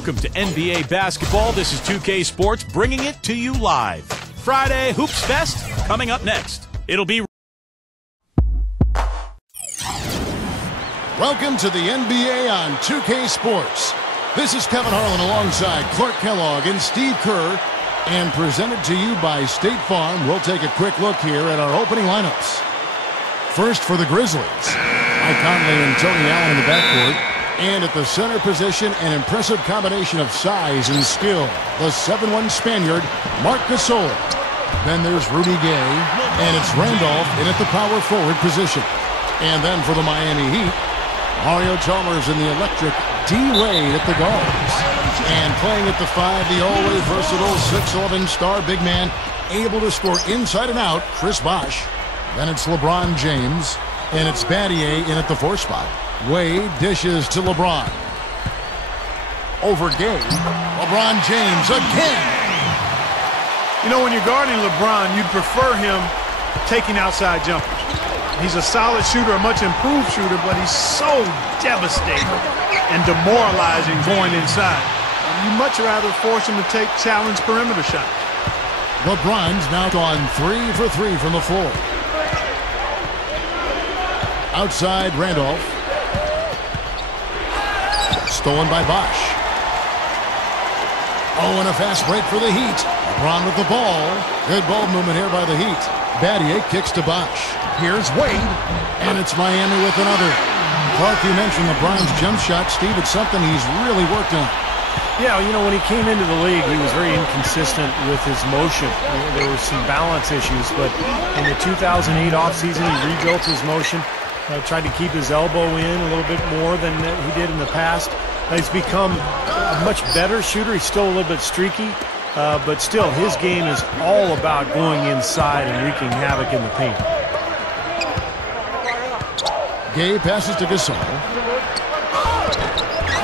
Welcome to NBA basketball. This is 2K Sports bringing it to you live. Friday Hoops Fest coming up next. It'll be... Welcome to the NBA on 2K Sports. This is Kevin Harlan alongside Clark Kellogg and Steve Kerr. And presented to you by State Farm, we'll take a quick look here at our opening lineups. First for the Grizzlies, Mike Conley and Tony Allen in the backcourt. And at the center position, an impressive combination of size and skill. The 7'1" Spaniard, Marc Gasol. Then there's Rudy Gay, and it's Randolph in at the power forward position. And then for the Miami Heat, Mario Chalmers and the electric D-Wade at the guards. And playing at the 5, the always versatile 6'11" star big man, able to score inside and out, Chris Bosh. Then it's LeBron James, and it's Battier in at the 4 spot. Wade dishes to LeBron. Over Gay. LeBron James again. You know, when you're guarding LeBron, you'd prefer him taking outside jumpers. He's a solid shooter, a much improved shooter, but he's so devastating and demoralizing going inside. You'd much rather force him to take challenge perimeter shots. LeBron's now gone 3 for 3 from the floor. Outside Randolph. Stolen by Bosh. Oh, and a fast break for the Heat. LeBron with the ball. Good ball movement here by the Heat. Battier kicks to Bosh. Here's Wade. And it's Miami with another. Clark, you mentioned LeBron's jump shot. Steve, it's something he's really worked on. Yeah, you know, when he came into the league, he was very inconsistent with his motion. There were some balance issues, but in the 2008 offseason, he rebuilt his motion. Tried to keep his elbow in a little bit more than he did in the past. He's become a much better shooter. He's still a little bit streaky, but still his game is all about going inside and wreaking havoc in the paint. Gay passes to Gasol.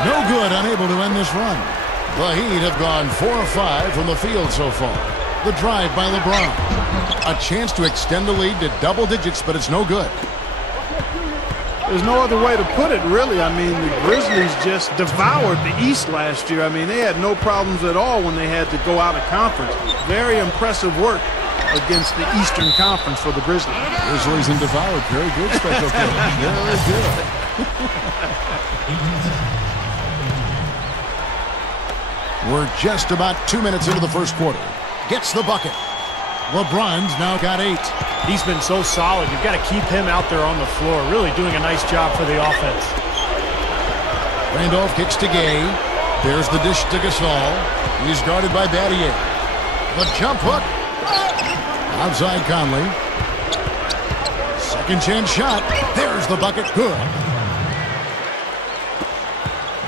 No good, unable to end this run. The Heat have gone 4 of 5 from the field so far. The drive by LeBron. A chance to extend the lead to double digits, but it's no good. There's no other way to put it, really. I mean, the Grizzlies just devoured the East last year. I mean, they had no problems at all when they had to go out of conference. Very impressive work against the Eastern Conference for the Grizzlies. Grizzlies and devoured. Very good, special team. Very good. We're just about 2 minutes into the first quarter. Gets the bucket. LeBron's now got 8. He's been so solid. You've got to keep him out there on the floor. Really doing a nice job for the offense. Randolph kicks to Gay. There's the dish to Gasol. He's guarded by Battier. The jump hook. Outside Conley. Second chance shot. There's the bucket. Good.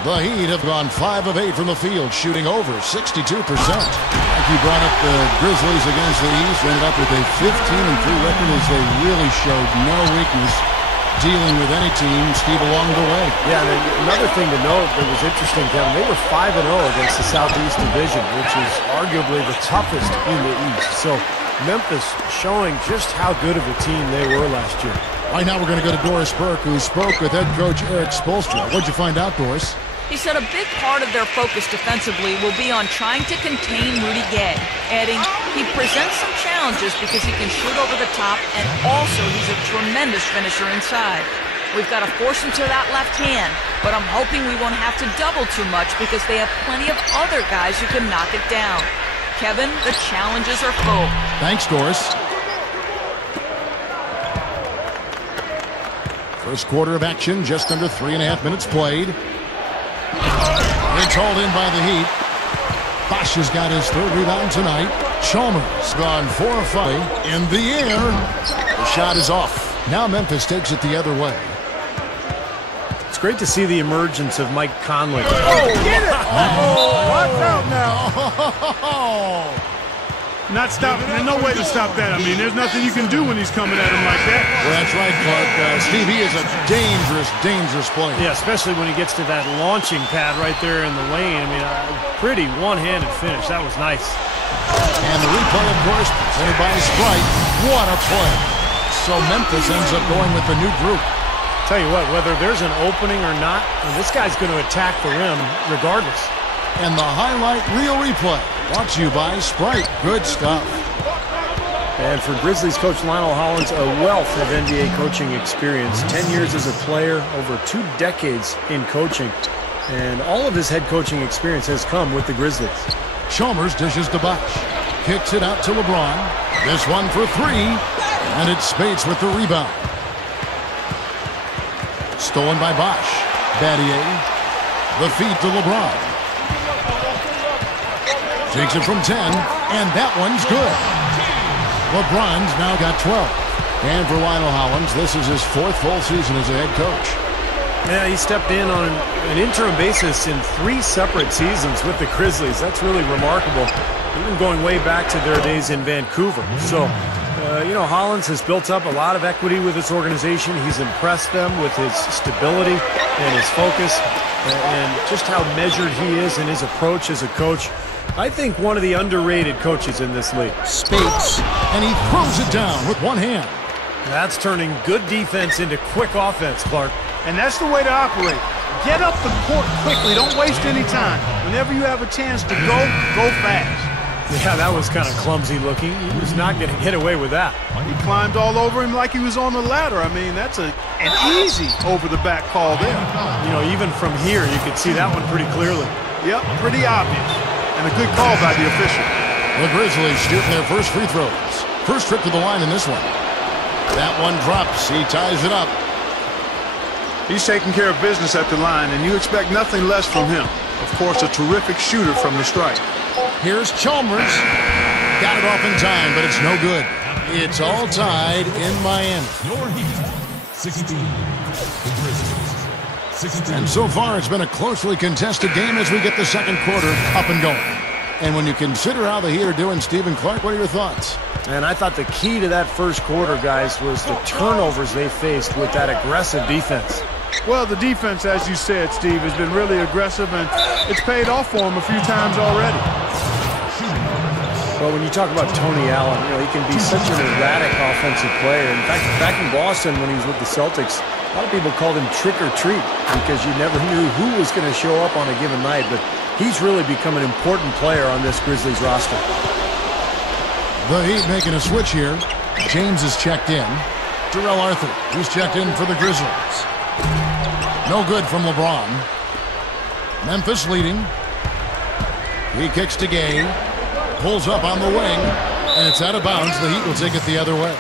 The Heat have gone 5 of 8 from the field, shooting over 62%. Like you brought up the Grizzlies against the East, ended up with a 15-3 record as they really showed no weakness dealing with any team, Steve, along the way. Yeah, and another thing to note that was interesting, Kevin, they were 5-0 against the Southeast Division, which is arguably the toughest in the East. So Memphis showing just how good of a team they were last year. Right now we're going to go to Doris Burke, who spoke with head coach Eric Spoelstra. What'd you find out, Doris? He said a big part of their focus defensively will be on trying to contain Rudy Gay, adding he presents some challenges because he can shoot over the top and also he's a tremendous finisher inside. We've got to force him to that left hand, but I'm hoping we won't have to double too much because they have plenty of other guys who can knock it down. Kevin, the challenges are full. Thanks, Doris. First quarter of action, just under 3.5 minutes played. It's hauled in by the Heat. Bosh has got his 3rd rebound tonight. Chalmers gone 4 of 5 in the air. The shot is off. Now Memphis takes it the other way. It's great to see the emergence of Mike Conley. Oh, get it! Watch out now. Not stopping. There's no way to stop that. I mean, there's nothing you can do when he's coming at him like that. Well, that's right, Clark. Steve, he is a dangerous, dangerous player. Yeah, especially when he gets to that launching pad right there in the lane. I mean, pretty one-handed finish. That was nice. And the replay, of course, presented by Sprite. What a play. So Memphis ends up going with the new group. Tell you what, whether there's an opening or not, this guy's going to attack the rim regardless. And the highlight reel replay brought to you by Sprite. Good stuff. And for Grizzlies coach Lionel Hollins, a wealth of NBA coaching experience. 10 years as a player, over 2 decades in coaching. And all of his head coaching experience has come with the Grizzlies. Chalmers dishes to Bosh. Kicks it out to LeBron. This one for 3. And it's Spates with the rebound. Stolen by Bosh. Battier. The feed to LeBron. Takes it from 10. And that one's good. LeBron's now got 12. And for Lionel Hollins, this is his 4th full season as a head coach. Yeah, he stepped in on an interim basis in 3 separate seasons with the Grizzlies. That's really remarkable, even going way back to their days in Vancouver. So, you know, Hollins has built up a lot of equity with this organization. He's impressed them with his stability and his focus and just how measured he is in his approach as a coach. I think one of the underrated coaches in this league. Spates, and he throws it down with one hand. That's turning good defense into quick offense, Clark. And that's the way to operate. Get up the court quickly. Don't waste any time. Whenever you have a chance to go fast. Yeah, that was kind of clumsy looking. He was not going to get away with that. He climbed all over him like he was on the ladder. I mean, that's an easy over-the-back call there. You know, even from here, you could see that one pretty clearly. Yep, pretty obvious. And a good call by the official. The Grizzlies shooting their first free throws. First trip to the line in this one. That one drops. He ties it up. He's taking care of business at the line, and you expect nothing less from him. Of course, a terrific shooter from the stripe. Here's Chalmers. Got it off in time, but it's no good. It's all tied in Miami. Your Heat, 16. The Grizzlies, 16. And so far, it's been a closely contested game as we get the second quarter up and going. And when you consider how the Heat are doing, Stephen Clark, what are your thoughts? And I thought the key to that first quarter, guys, was the turnovers they faced with that aggressive defense. Well, the defense, as you said, Steve, has been really aggressive, and it's paid off for him a few times already. Well, when you talk about Tony Allen, you know, he can be such an erratic offensive player. In fact, back in Boston when he was with the Celtics, a lot of people called him trick or treat because you never knew who was going to show up on a given night. But he's really become an important player on this Grizzlies roster. The Heat making a switch here. James is checked in. Terrell Arthur, who's checked in for the Grizzlies. No good from LeBron. Memphis leading. He kicks to Gay. Pulls up on the wing. And it's out of bounds. The Heat will take it the other way.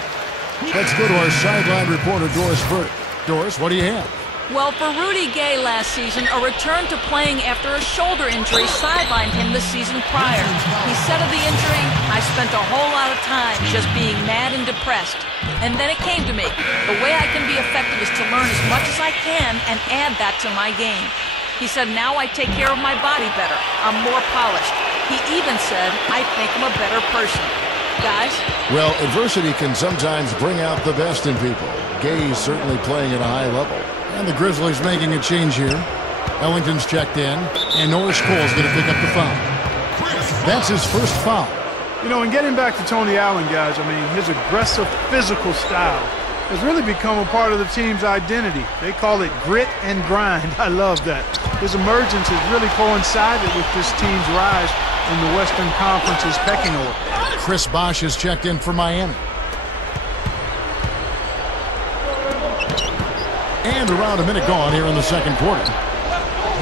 Let's go to our sideline reporter, Doris Burke. Doris, what do you have? Well, for Rudy Gay last season, a return to playing after a shoulder injury sidelined him the season prior. He said of the injury, "I spent a whole lot of time just being mad and depressed. And then it came to me. The way I can be effective is to learn as much as I can and add that to my game." He said, "Now I take care of my body better. I'm more polished." He even said, "I think I'm a better person." Guys? Well, adversity can sometimes bring out the best in people. Gay is certainly playing at a high level. And the Grizzlies making a change here. Ellington's checked in, and Norris Cole's going to pick up the foul. That's his first foul. You know, and getting back to Tony Allen, guys, I mean, his aggressive physical style has really become a part of the team's identity. They call it grit and grind. I love that. His emergence has really coincided with this team's rise in the Western Conference's pecking order. Chris Bosh is checked in for Miami. And around a minute gone here in the second quarter.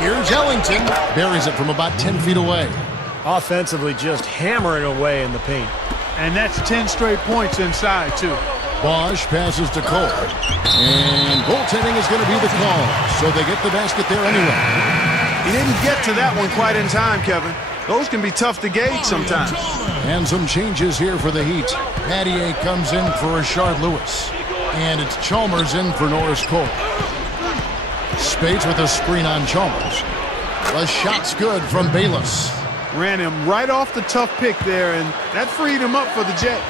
Here's Ellington. Buries it from about 10 feet away. Offensively, just hammering away in the paint. And that's 10 straight points inside, too. Bosh passes to Cole. And goaltending is going to be the call. So they get the basket there anyway. He didn't get to that one quite in time, Kevin. Those can be tough to gauge sometimes. And some changes here for the Heat. Battier comes in for Rashard Lewis. And it's Chalmers in for Norris Cole. Spates with a screen on Chalmers. The shot's good from Bayless. Ran him right off the tough pick there, and that freed him up for the Jet.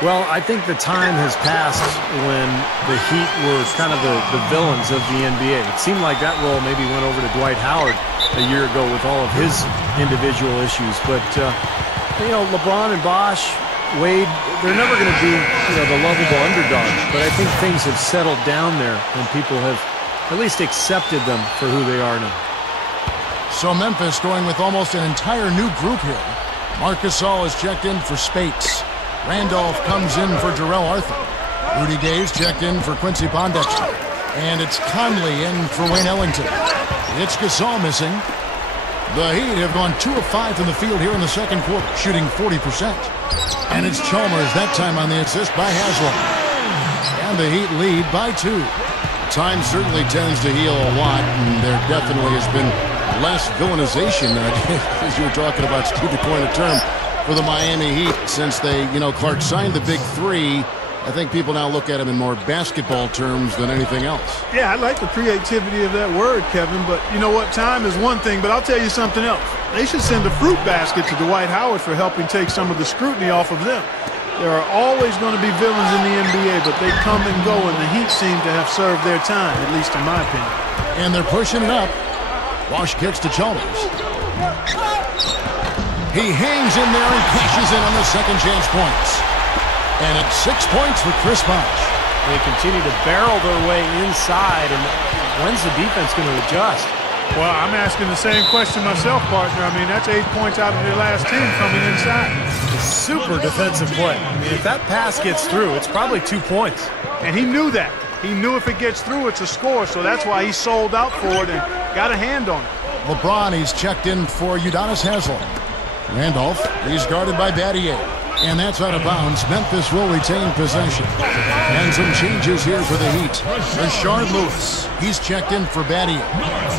Well, I think the time has passed when the Heat were kind of the villains of the NBA. It seemed like that role maybe went over to Dwight Howard a year ago with all of his individual issues. But, you know, LeBron and Bosh, Wade, they're never going to be, you know, the lovable underdogs. But I think things have settled down there and people have at least accepted them for who they are now. So Memphis going with almost an entire new group here. Marcus All is checked in for Spates. Randolph comes in for Jarrell Arthur. Rudy Gay's checked in for Quincy Pondexter. And it's Conley in for Wayne Ellington. It's Gasol missing. The Heat have gone 2 of 5 from the field here in the second quarter, shooting 40%. And it's Chalmers that time on the assist by Haslam. And the Heat lead by 2. Time certainly tends to heal a lot, and there definitely has been less villainization, as you were talking about, Steve, to coin a term, for the Miami Heat since they, Clark signed the big three. I think people now look at him in more basketball terms than anything else. Yeah, I like the creativity of that word, Kevin, but you know what? Time is one thing, but I'll tell you something else. They should send a fruit basket to Dwight Howard for helping take some of the scrutiny off of them. There are always going to be villains in the NBA, but they come and go, and the Heat seem to have served their time, at least in my opinion. And they're pushing it up. Wash kicks to Chalmers. He hangs in there and cashes in on the second chance points. And it's 6 points for Chris Bosh. They continue to barrel their way inside, and when's the defense going to adjust? Well, I'm asking the same question myself, partner. I mean, that's 8 points out of their last team coming inside. Super defensive play. I mean, if that pass gets through, it's probably 2 points. And he knew that. He knew if it gets through, it's a score, so that's why he sold out for it and got a hand on it. LeBron, he's checked in for Udonis Haslem. Randolph, he's guarded by Battier. And that's out of bounds. Memphis will retain possession. And some changes here for the Heat. Rashard Lewis, he's checked in for Battier.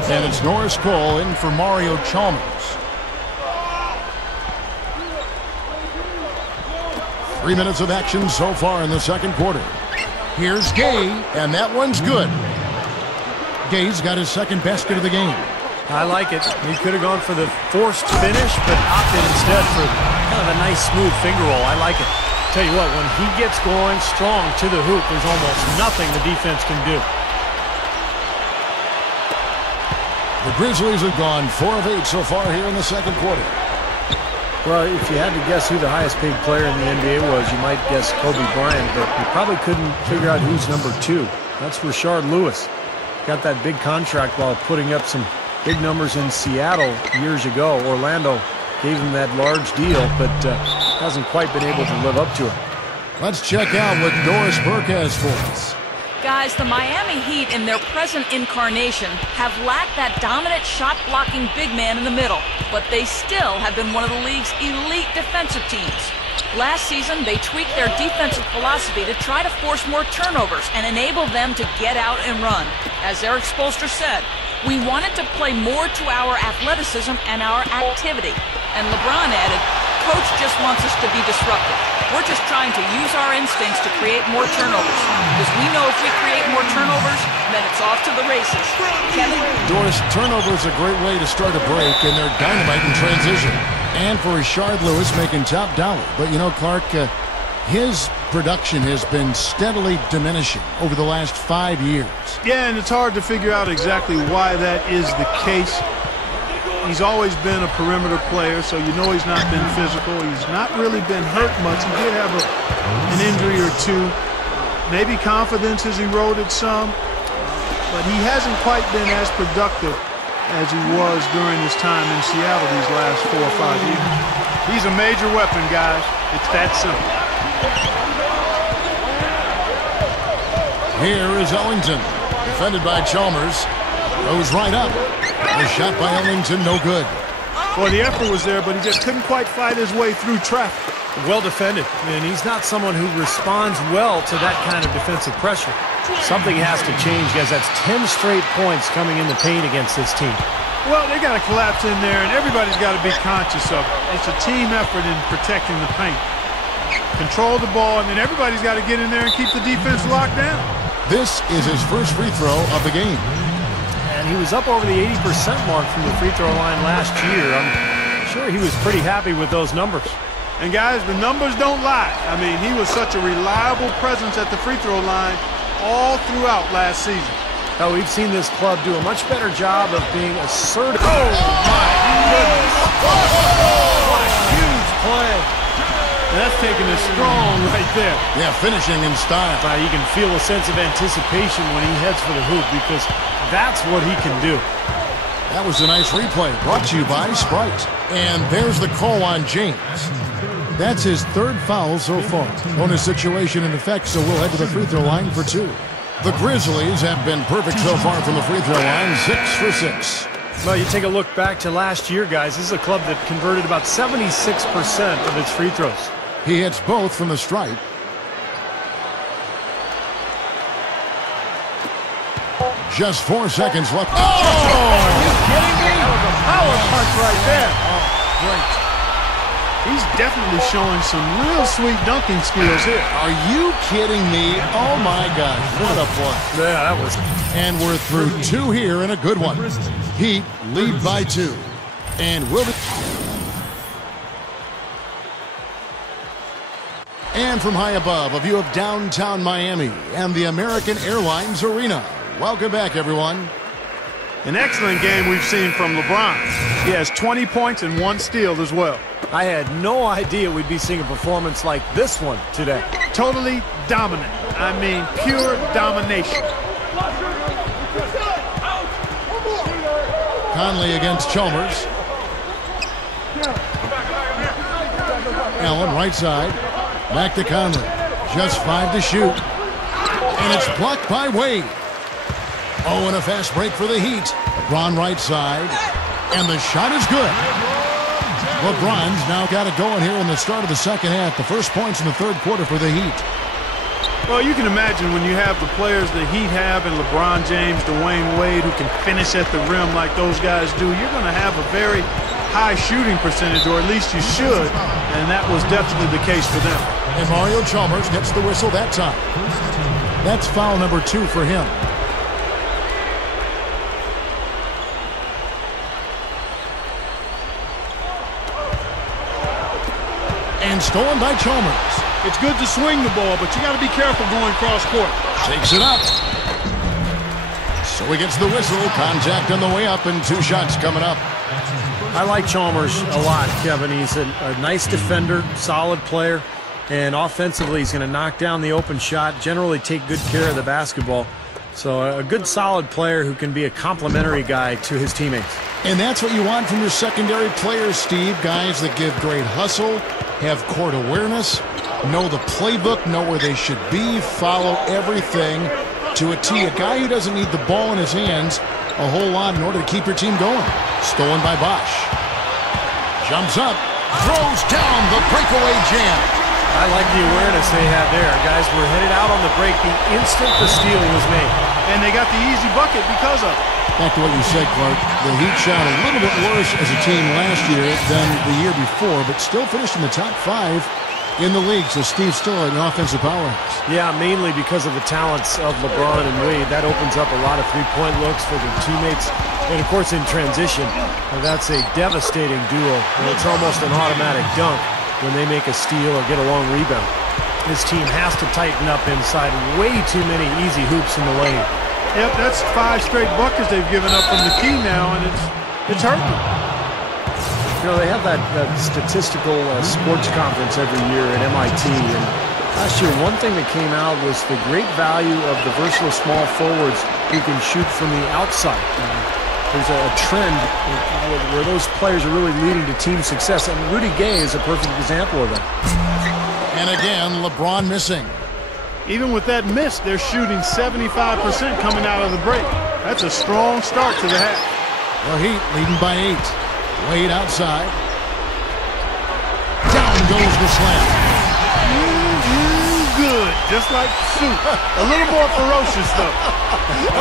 And it's Norris Cole in for Mario Chalmers. Three minutes of action so far in the second quarter. Here's Gay, and that one's good. Gay's got his second basket of the game. I like it. He could have gone for the forced finish, but opted instead for kind of a nice smooth finger roll. I like it. Tell you what, when he gets going strong to the hoop, there's almost nothing the defense can do. The Grizzlies have gone 4 of 8 so far here in the second quarter. Well, if you had to guess who the highest paid player in the NBA was, you might guess Kobe Bryant, but you probably couldn't figure out who's number 2. That's Rashard Lewis. Got that big contract while putting up some big numbers in Seattle years ago. Orlando gave him that large deal, but hasn't quite been able to live up to it. Let's check out what Doris Burke has for us. Guys, the Miami Heat in their present incarnation have lacked that dominant shot-blocking big man in the middle, but they still have been one of the league's elite defensive teams. Last season, they tweaked their defensive philosophy to try to force more turnovers and enable them to get out and run. As Eric Spoelstra said, we wanted to play more to our athleticism and our activity. And LeBron added, Coach just wants us to be disruptive. We're just trying to use our instincts to create more turnovers. Because we know if we create more turnovers, then it's off to the races. Kevin? Doris, turnover is a great way to start a break, and they're dynamite in transition. And for Rashard Lewis making top dollar. But, Clark, his production has been steadily diminishing over the last 5 years. Yeah, and it's hard to figure out exactly why that is the case. He's always been a perimeter player, so he's not been physical. He's not really been hurt much. He did have an injury or two. Maybe confidence has eroded some, but he hasn't quite been as productive as he was during his time in Seattle these last 4 or 5 years. He's a major weapon, guys. It's that simple. Here is Ellington, defended by Chalmers. Goes right up. The shot by Ellington, no good. Well, the effort was there, but he just couldn't quite fight his way through traffic. Well defended, and he's not someone who responds well to that kind of defensive pressure. Something has to change, guys. That's 10 straight points coming in the paint against this team. Well, they got to collapse in there, and everybody's got to be conscious of it. It's a team effort in protecting the paint. Control the ball, and then everybody's got to get in there and keep the defense locked down. This is his first free throw of the game. And he was up over the 80% mark from the free throw line last year. I'm sure he was pretty happy with those numbers. And guys, the numbers don't lie. I mean, he was such a reliable presence at the free throw line all throughout last season. Oh, we've seen this club do a much better job of being assertive. Oh, my goodness. What a huge play. That's taking it strong right there. Yeah, finishing in style. You can feel a sense of anticipation when he heads for the hoop because that's what he can do. That was a nice replay brought to you by Sprite. And there's the call on James. That's his third foul so far. Bonus situation in effect, so we'll head to the free throw line for 2. The Grizzlies have been perfect so far from the free throw line, 6 for 6. Well, you take a look back to last year, guys. This is a club that converted about 76% of its free throws. He hits both from the stripe. Just 4 seconds left. Oh! Are you kidding me? That was a power punch right there. Oh, great. He's definitely showing some real sweet dunking skills here. Are you kidding me? Oh, my gosh. What a play. Yeah, that was... And we're through 2 here and a good one. Heat lead by 2. And will be... And from high above, a view of downtown Miami and the American Airlines Arena. Welcome back, everyone. An excellent game we've seen from LeBron. He has 20 points and 1 steal as well. I had no idea we'd be seeing a performance like this one today. Totally dominant. I mean, pure domination. Conley against Chalmers. Allen, right side. Back to Conley. Just 5 to shoot. And it's blocked by Wade. Oh, and a fast break for the Heat. LeBron right side. And the shot is good. LeBron's now got it going here in the start of the second half. The first points in the third quarter for the Heat. Well, you can imagine when you have the players the Heat have and LeBron James, Dwayne Wade, who can finish at the rim like those guys do, you're going to have a very high shooting percentage, or at least you should, and that was definitely the case for them. And Mario Chalmers gets the whistle that time. That's foul number 2 for him. And stolen by Chalmers. It's good to swing the ball, but you got to be careful going cross court. Takes it up. So he gets the whistle. Contact on the way up and 2 shots coming up. I like Chalmers a lot, Kevin. He's a nice defender, solid player, and offensively he's going to knock down the open shot, generally take good care of the basketball. So a good, solid player who can be a complimentary guy to his teammates. And that's what you want from your secondary players, Steve. Guys that give great hustle, have court awareness, know the playbook, know where they should be, follow everything to a T. A guy who doesn't need the ball in his hands a whole lot in order to keep your team going. Stolen by Bosch. Jumps up, throws down the breakaway jam. I like the awareness they had there. Guys were headed out on the break the instant the steal was made. And they got the easy bucket because of it. Back to what you said, Clark. The Heat shot a little bit worse as a team last year than the year before, but still finished in the top 5 in the league. So Steve's still an offensive powerhouse. Yeah, mainly because of the talents of LeBron and Wade. That opens up a lot of three-point looks for their teammates. And, of course, in transition, that's a devastating duo. And it's almost an automatic dunk when they make a steal or get a long rebound. This team has to tighten up inside. Way too many easy hoops in the lane. Yep, that's 5 straight buckets they've given up from the key now, and it's hurting them. You know, they have that statistical sports conference every year at MIT, and last year one thing that came out was the great value of the versatile small forwards who can shoot from the outside. There's a trend where those players are really leading to team success, and Rudy Gay is a perfect example of that. And again, LeBron missing. Even with that miss, they're shooting 75% coming out of the break. That's a strong start to the half. The Heat leading by 8. Wade outside. Down goes the slam. Good, just like soup. A little more ferocious, though.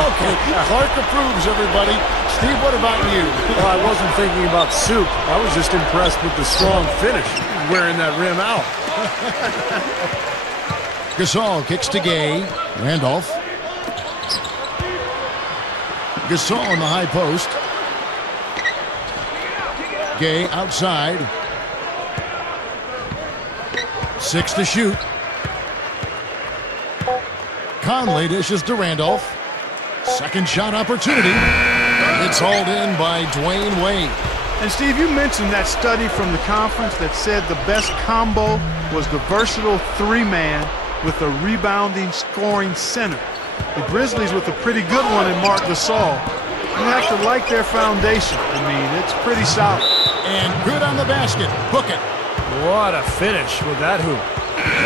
Okay, Clark approves, everybody. Steve, what about you? Well, I wasn't thinking about soup. I was just impressed with the strong finish, wearing that rim out. Gasol kicks to Gay. Randolph. Gasol in the high post. Gay outside. 6 to shoot. Conley dishes to Randolph. Second shot opportunity. It's hauled in by Dwayne Wade. And Steve, you mentioned that study from the conference that said the best combo was the versatile 3-man with a rebounding, scoring center. The Grizzlies with a pretty good one in Marc Gasol. You have to like their foundation. I mean, it's pretty solid. And good on the basket. Book it. What a finish with that hoop.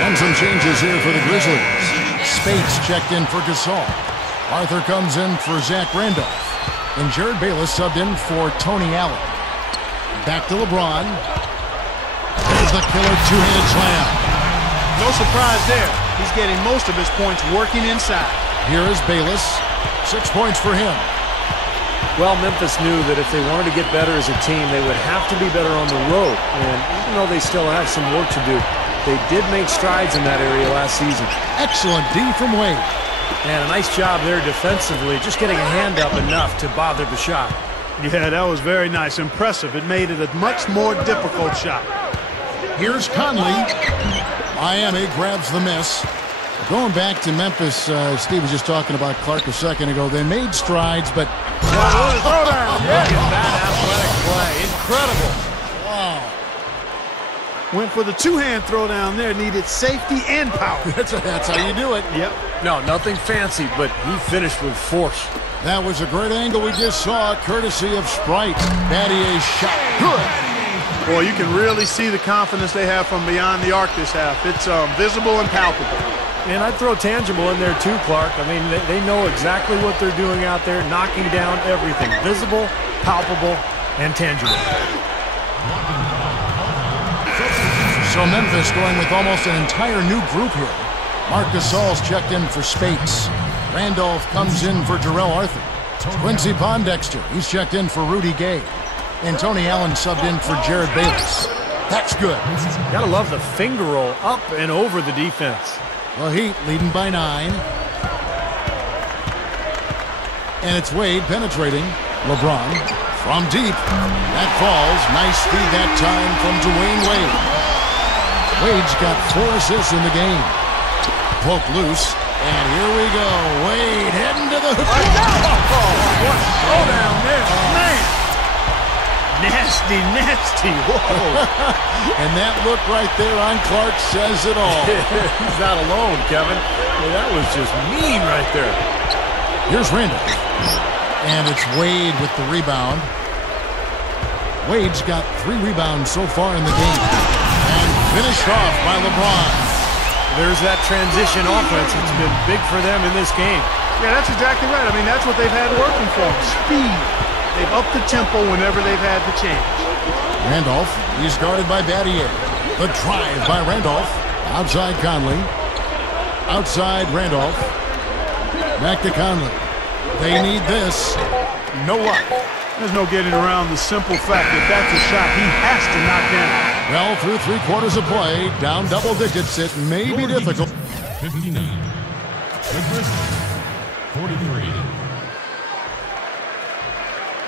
And some changes here for the Grizzlies. Spates checked in for Gasol. Arthur comes in for Zach Randolph. And Jared Bayless subbed in for Tony Allen. Back to LeBron. There's the killer two-handed slam. No surprise there. He's getting most of his points working inside. Here is Bayless. 6 points for him. Well, Memphis knew that if they wanted to get better as a team, they would have to be better on the road. And even though they still have some work to do, they did make strides in that area last season. Excellent D from Wade. And a nice job there defensively, just getting a hand up enough to bother the shot. Yeah, that was very nice. Impressive. It made it a much more difficult shot. Here's Conley. Miami grabs the miss. Going back to Memphis, Steve was just talking about Clark a second ago. They made strides, but... Wow, throw down. Look at that athletic play. Incredible. Wow. Went for the two-hand throw down there. Needed safety and power. That's how you do it. Yep. No, nothing fancy, but he finished with force. That was a great angle we just saw, courtesy of Sprite. Battier's shot. Good. Boy, you can really see the confidence they have from beyond the arc this half. It's visible and palpable. And I'd throw tangible in there too, Clark. I mean, they know exactly what they're doing out there, knocking down everything. Visible, palpable, and tangible. So Memphis going with almost an entire new group here. Marc Gasol's checked in for Spates. Randolph comes in for Jarrell Arthur. Quincy Pondexter, he's checked in for Rudy Gay. And Tony Allen subbed in for Jared Bayless. That's good. Gotta love the finger roll up and over the defense. The Heat leading by 9. And it's Wade penetrating. LeBron from deep. That falls. Nice feed that time from Dwayne Wade. Wade's got 4 assists in the game. Poke loose. And here we go. Wade heading to the hoop. What a throw down there. Man. Nasty, nasty. Whoa. And that look right there on Clark says it all. He's not alone, Kevin. Well, that was just mean right there. Here's Randolph. And it's Wade with the rebound. Wade's got 3 rebounds so far in the game. And finished off by LeBron. There's that transition offense. It's been big for them in this game. Yeah, that's exactly right. I mean, that's what they've had working for them. Speed. They've upped the tempo whenever they've had the chance. Randolph, he's guarded by Battier. The drive by Randolph. Outside Conley. Outside Randolph. Back to Conley. They need this. No luck. There's no getting around the simple fact that that's a shot he has to knock down. Well, through 3 quarters of play, down double digits, it may be difficult. 59. The Grizzlies, 43.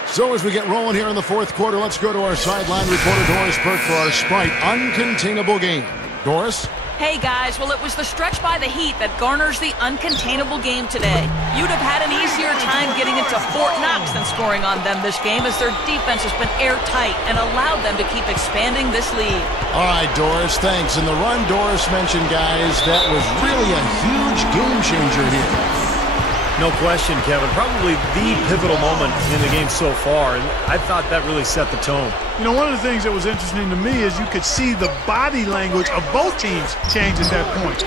So as we get rolling here in the 4th quarter, let's go to our sideline reporter, Doris Burke, for our Sprite uncontainable game. Doris? Hey guys, well it was the stretch by the Heat that garners the uncontainable game today. You'd have had an easier time getting into Fort Knox than scoring on them this game, as their defense has been airtight and allowed them to keep expanding this lead. All right, Doris, thanks. And the run Doris mentioned, guys, that was really a huge game changer here. No question, Kevin. Probably the pivotal moment in the game so far, and I thought that really set the tone. You know, one of the things that was interesting to me is you could see the body language of both teams change at that point.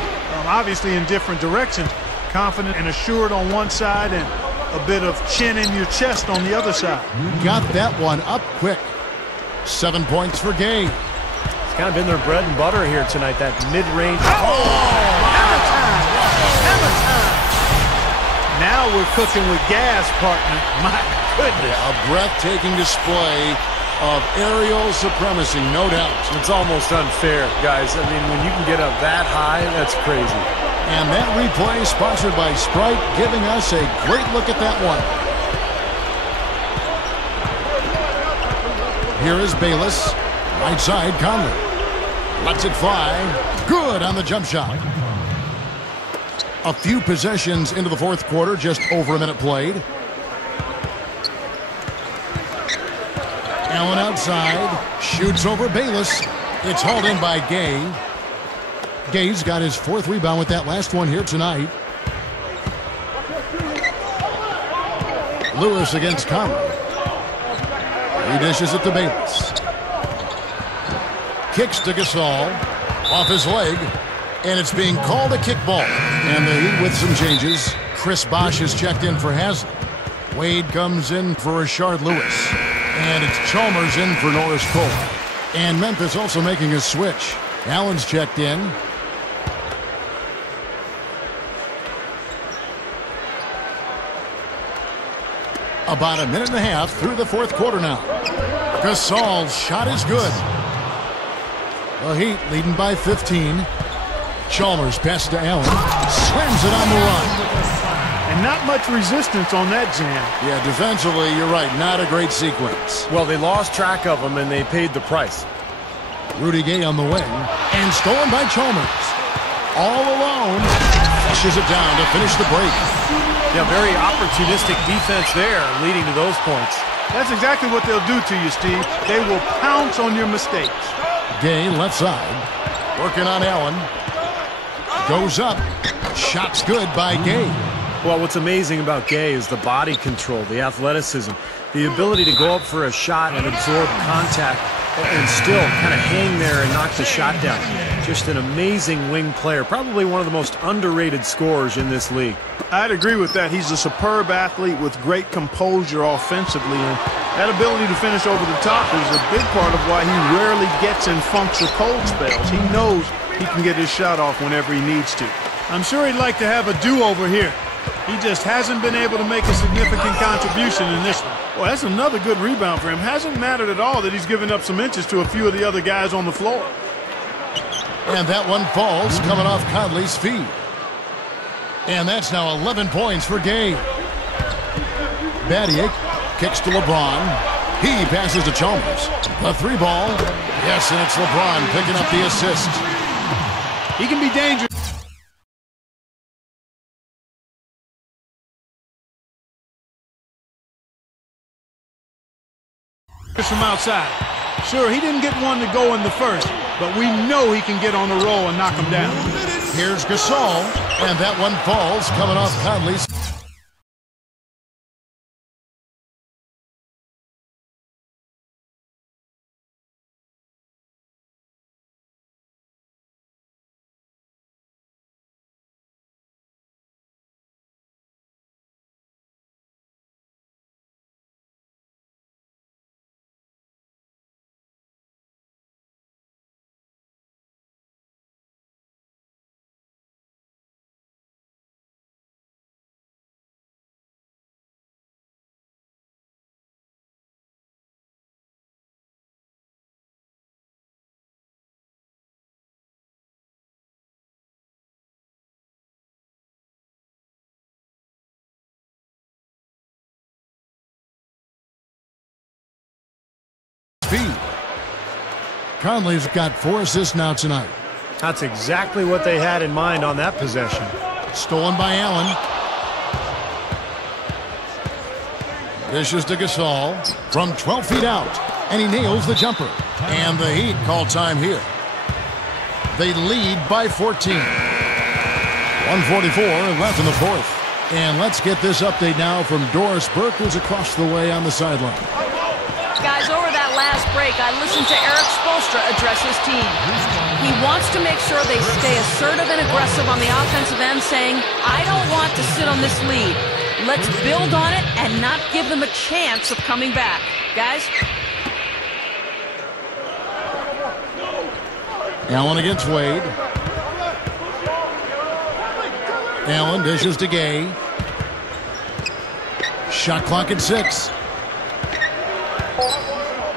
Obviously in different directions. Confident and assured on one side and a bit of chin in your chest on the other side. You got that one up quick. 7 points for Gay. It's kind of been their bread and butter here tonight, that mid-range. Hammer time! Hammer time! Now we're cooking with gas, partner. My goodness. A breathtaking display of aerial supremacy, no doubt. It's almost unfair, guys. I mean, when you can get up that high, that's crazy. And that replay sponsored by Sprite, giving us a great look at that one. Here is Bayless. Right side, Conley. Lets it fly. Good on the jump shot. A few possessions into the 4th quarter, just over a minute played. Allen outside, shoots over Bayless. It's hauled in by Gay. Gay's got his 4th rebound with that last one here tonight. Lewis against Conley. He dishes it to Bayless. Kicks to Gasol. Off his leg. And it's being called a kickball. And the Heat with some changes. Chris Bosh is checked in for Haslem. Wade comes in for Rashard Lewis. And it's Chalmers in for Norris Cole. And Memphis also making a switch. Allen's checked in. About a minute and a half through the fourth quarter now. Gasol's shot is good. The Heat leading by 15. Chalmers passes to Allen. Slams it on the run. And not much resistance on that jam. Yeah, defensively, you're right. Not a great sequence. Well, they lost track of him, and they paid the price. Rudy Gay on the wing. And stolen by Chalmers. All alone. Flushes it down to finish the break. Yeah, very opportunistic defense there, leading to those points. That's exactly what they'll do to you, Steve. They will pounce on your mistakes. Gay left side. Working on Allen. Goes up. Shot's good by Gay. Well, what's amazing about Gay is the body control, the athleticism, the ability to go up for a shot and absorb contact and still kind of hang there and knock the shot down. Just an amazing wing player, probably one of the most underrated scorers in this league. I'd agree with that. He's a superb athlete with great composure offensively, and that ability to finish over the top is a big part of why he rarely gets in funks or cold spells. He knows he can get his shot off whenever he needs to. I'm sure he'd like to have a do-over here. He just hasn't been able to make a significant contribution in this one. Well, that's another good rebound for him. Hasn't mattered at all that he's given up some inches to a few of the other guys on the floor. And that one falls, coming off Conley's feet. And that's now 11 points for Gay. Battier kicks to LeBron. He passes to Chalmers. A three ball. Yes, and it's LeBron picking up the assist. He can be dangerous from outside. Sure, he didn't get one to go in the first, but we know he can get on the roll and knock him down. Here's Gasol, and that one falls, coming off Conley's. Conley's got 4 assists now tonight. That's exactly what they had in mind on that possession. Stolen by Allen. Dishes to Gasol from 12 feet out, and he nails the jumper. And the Heat call time here. They lead by 14. 1:44 left in the fourth. And let's get this update now from Doris Burke, who's across the way on the sideline. Guys, over that last break, I listened to Eric Spoelstra address his team. He wants to make sure they stay assertive and aggressive on the offensive end, saying, I don't want to sit on this lead. Let's build on it and not give them a chance of coming back. Guys? Allen against Wade. Allen dishes to Gay. Shot clock at 6.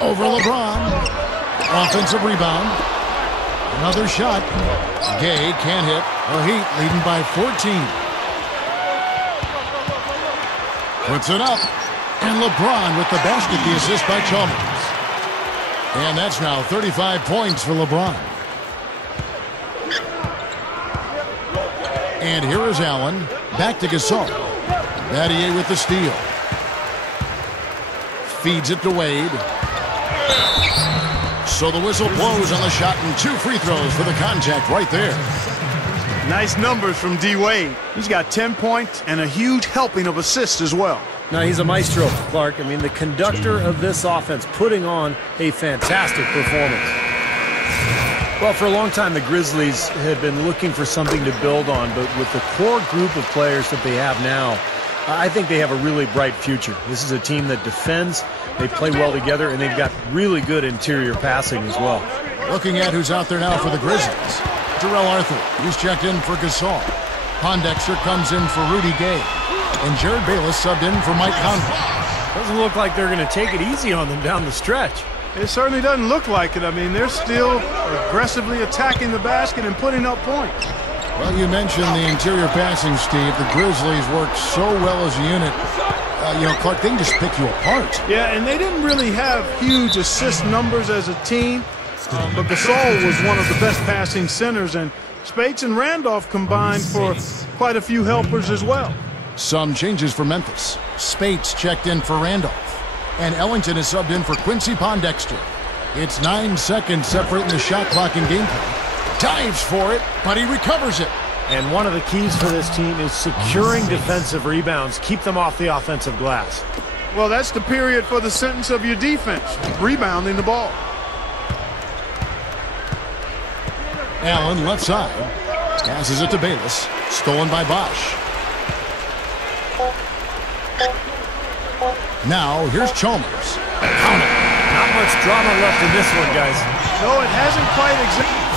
Over LeBron. Offensive rebound. Another shot. Gay can't hit. The Heat leading by 14. Puts it up. And LeBron with the basket, the assist by Chalmers. And that's now 35 points for LeBron. And here is Allen. Back to Gasol. Battier with the steal. Feeds it to Wade. So the whistle blows on the shot, and 2 free throws for the contact right there. Nice numbers from D. Wade. He's got 10 points and a huge helping of assists as well. No, he's a maestro, Clark. I mean, the conductor of this offense, putting on a fantastic performance. Well, for a long time, the Grizzlies had been looking for something to build on, but with the core group of players that they have now, I think they have a really bright future. This is a team that defends, they play well together, and they've got really good interior passing as well. Looking at who's out there now for the Grizzlies. Terrell Arthur, he's checked in for Gasol. Pondexter comes in for Rudy Gay. And Jared Bayless subbed in for Mike Conley. Doesn't look like they're going to take it easy on them down the stretch. It certainly doesn't look like it. I mean, they're still aggressively attacking the basket and putting up points. Well, you mentioned the interior passing, Steve. The Grizzlies work so well as a unit. Clark, they can just pick you apart. Yeah, and they didn't really have huge assist numbers as a team, but Gasol was one of the best passing centers, and Spates and Randolph combined for quite a few helpers as well. Some changes for Memphis. Spates checked in for Randolph. And Ellington is subbed in for Quincy Pondexter. It's 9 seconds separating the shot clock in gameplay. Dives for it, but he recovers it. And one of the keys for this team is securing defensive rebounds. Keep them off the offensive glass. Well, that's the period for the sentence of your defense, rebounding the ball. Allen left side. Passes it to Bayless. Stolen by Bosch. Now, here's Chalmers. Count it. Not much drama left in this one, guys. No, it hasn't quite existed.